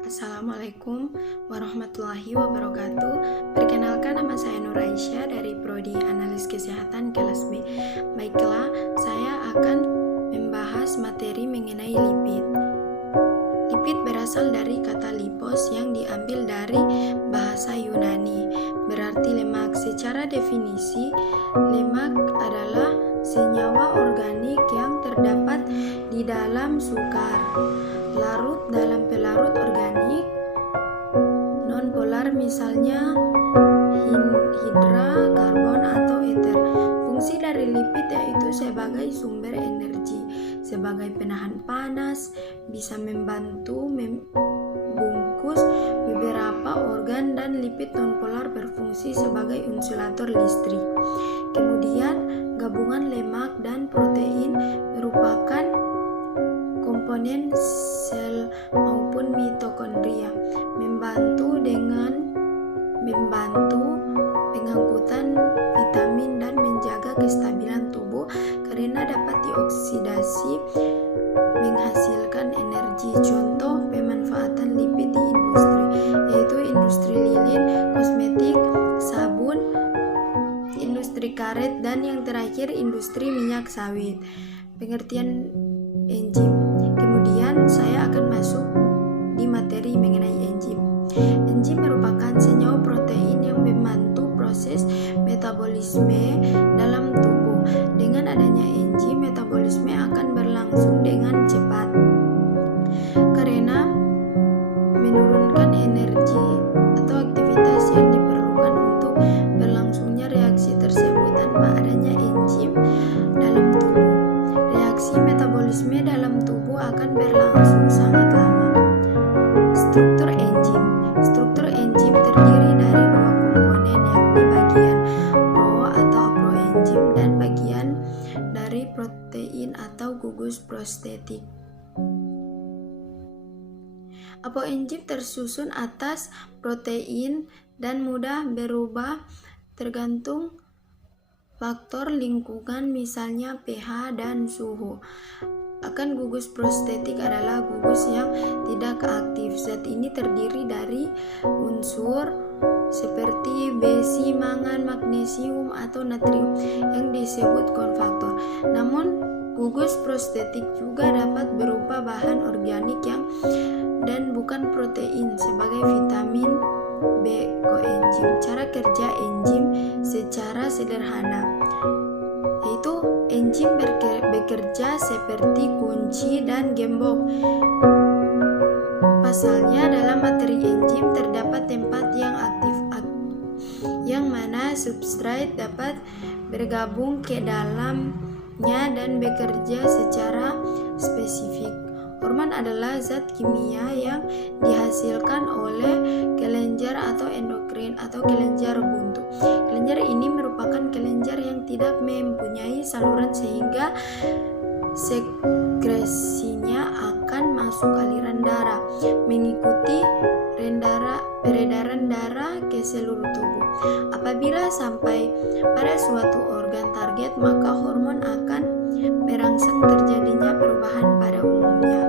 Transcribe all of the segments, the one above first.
Assalamualaikum warahmatullahi wabarakatuh. Perkenalkan, nama saya Nur Aisyah dari Prodi Analis Kesehatan kelas B. Baiklah, saya akan membahas materi mengenai lipid. Lipid berasal dari kata lipos yang diambil dari bahasa Yunani, berarti lemak. Secara definisi, lemak adalah senyawa organik yang terdapat di dalam sukar, larut dalam pelarut organik non-polar, misalnya hidra, karbon, atau ether. Fungsi dari lipid yaitu sebagai sumber energi, sebagai penahan panas, bisa membantu membungkus beberapa organ, dan lipid non-polar berfungsi sebagai insulator listrik. Kemudian, gabungan lemak dan protein merupakan komponen sel maupun mitokondria, membantu pengangkutan vitamin dan menjaga kestabilan tubuh karena dapat dioksidasi menghasilkan energi. Contoh pemanfaatan lipid di industri yaitu industri lilin, kosmetik, sabun, industri karet, dan yang terakhir industri minyak sawit. Pengertian enzim. Kemudian saya akan masuk di materi mengenai enzim. Enzim merupakan senyawa protein yang membantu proses metabolisme dalam tubuh. Dengan adanya enzim, metabolisme akan berlangsung dengan cepat karena menurunkan energi atau aktivitas yang diperlukan untuk berlangsungnya reaksi tersebut. Tanpa adanya enzim dalam tubuh, reaksi metabolisme dalam tubuh akan berlangsung sangat lama. Struktur enzim. Struktur enzim terdiri dari dua komponen, yakni bagian pro atau proenzim dan bagian dari protein atau gugus prostetik. Apoenzim tersusun atas protein dan mudah berubah tergantung faktor lingkungan, misalnya pH dan suhu. Akan gugus prostetik adalah gugus yang tidak aktif. Zat ini terdiri dari unsur seperti besi, mangan, magnesium, atau natrium yang disebut kofaktor. Namun, gugus prostetik juga dapat berupa bahan organik dan bukan protein sebagai vitamin B, koenzim. Cara kerja enzim secara sederhana yaitu enzim bekerja seperti kunci dan gembok. Pasalnya, dalam materi enzim terdapat tempat yang aktif, yang mana substrat dapat bergabung ke dalamnya dan bekerja secara spesifik. Hormon adalah zat kimia yang dihasilkan oleh kelenjar atau endokrin atau kelenjar buntu. Kelenjar ini merupakan kelenjar yang tidak mempunyai saluran sehingga sekresinya akan masuk aliran darah mengikuti peredaran darah ke seluruh tubuh. Apabila sampai pada suatu organ target, maka hormon akan merangsang terjadinya perubahan pada umumnya.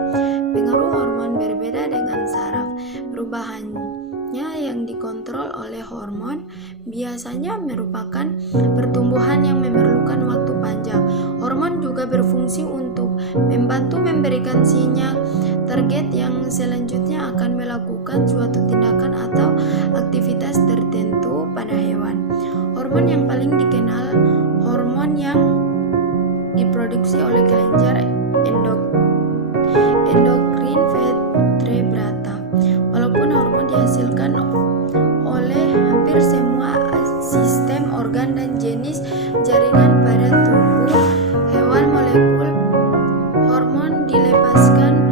Pengaruh hormon berbeda dengan saraf. Perubahannya yang dikontrol oleh hormon biasanya merupakan pertumbuhan yang memerlukan waktu panjang. Hormon juga berfungsi untuk membantu memberikan sinyal target yang selanjutnya akan melakukan suatu tindakan atau aktivitas tertentu pada hewan. Hormon yang paling dikenal hormon yang diproduksi oleh kelenjar endokrin vertebrata. Walaupun hormon dihasilkan oleh hampir semua sistem organ dan jenis jaringan pada tubuh hewan, molekul hormon dilepaskan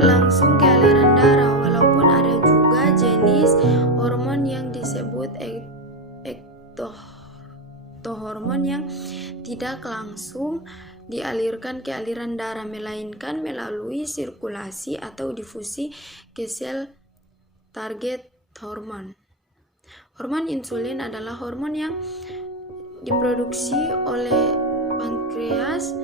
langsung ke aliran darah. Walaupun ada juga jenis hormon yang disebut ektohormon yang tidak langsung dialirkan ke aliran darah, melainkan melalui sirkulasi atau difusi ke sel target hormon. Hormon insulin adalah hormon yang diproduksi oleh pankreas,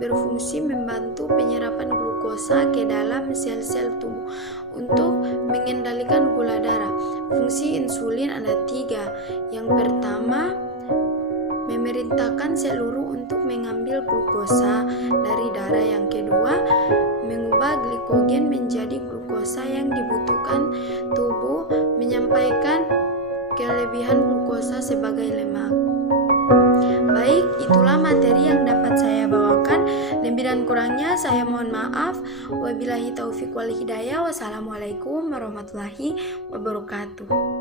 berfungsi membantu penyerapan glukosa ke dalam sel-sel tubuh. untuk mengendalikan gula darah. Fungsi insulin ada 3. Yang pertama, memerintahkan seluruh untuk mengambil glukosa dari darah. Yang kedua, mengubah glikogen menjadi glukosa yang dibutuhkan tubuh, menyampaikan kelebihan glukosa sebagai lemak. Baik, itulah materi yang dapat saya bawakan. Lebih dan kurangnya saya mohon maaf. Wabillahi taufiq wal hidayah. Wassalamualaikum warahmatullahi wabarakatuh.